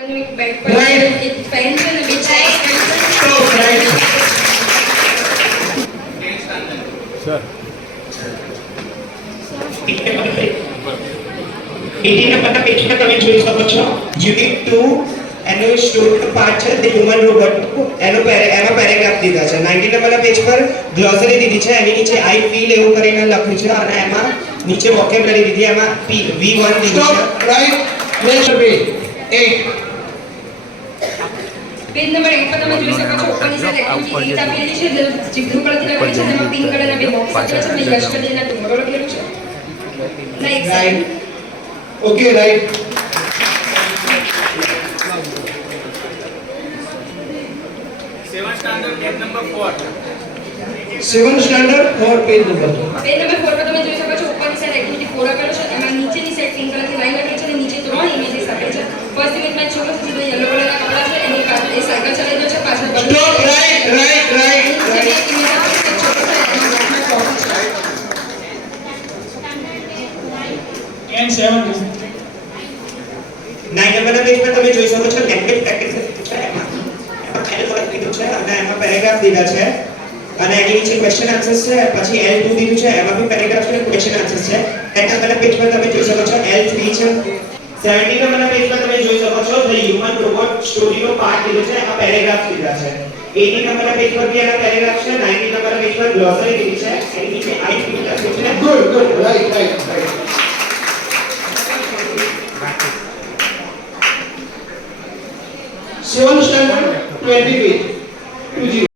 Sir. 18 નંબરના page પર તમે જોઈ શકો છો યુનિટ 2 એનો સ્ટોરી પાર્ટ છે ધ હ્યુમન રોબોટ એમાં પેરેગ્રાફ દીધા છે 19 નંબરના પેજ પર ગ્લોસરી દીધી છે એની નીચે આઈ ફીલ એવું કરીને લખ્યું છે અને એમાં નીચે વોકેબ્યુલરી દીધી એમાં V1 દીધું છે right next page 8 page number 8 પર તમે જોઈ શકો છો ઉપરની સાઈડ એક્ટિવિટી 8 આપેલી છે જે બ્લુ કલરથી લખેલી છે એમાં પિંક કલરના બે બોક્સ આપેલા છે અને યશવંતના ટુમરો લખેલું છે next right okay right seven standard four page number page number 4 પર તમે જોઈ શકો છો ઉપરની સાઈડ એક્ટિવિટી 4 આપેલો છે એમાં નીચેની સાઈડ પિંક કલરથી લાઈન લખેલી છે અને નીચે ત્રણ ઇમેજીસ આપેલી છે ફર્સ્ટ ઇમેજમાં એક છોકરો છે જે યલો કલરના કપડા છે એની પાસે એ સાયકલ ચલાવી રહ્યો છે પાછળ સ્ટોપ રાઈટ રાઈટ રાઈટ નીચે એક ઇમેજ આપેલી છે છોકરો છે એના હાથમાં ચોક છે એન્ડ 7 9 નંબરના પેજ પર તમે જોઈ શકો છો લેંગ્વેજ પ્રેક્ટિસ છે એમાં દીધું છે અને એમાં પેરેગ્રાફ દીધા છે અને એની નીચે ક્વેશ્ચન આન્સર્સ છે પછી L2 દીધું છે એમાં બી પેરેગ્રાફ છે અને ક્વેશ્ચન આન્સર્સ છે 10 નંબરના પેજ પર તમે જોઈ શકો છો L3 છે 17 નંબરના પેજ પર તમે જોઈ શકો છો ધ હ્યુમન રોબોટ સ્ટોરીનો પાર્ટ દીધો છે એમાં પેરેગ્રાફ દીધા છે 18 નંબરના પેજ પર બી એના પેરેગ્રાફ છે 19 નંબરના પેજ પર ગ્લોસરી દીધી છે એની નીચે આઈ ફીલ લખ્યું છે good good right right right seven standard 20 page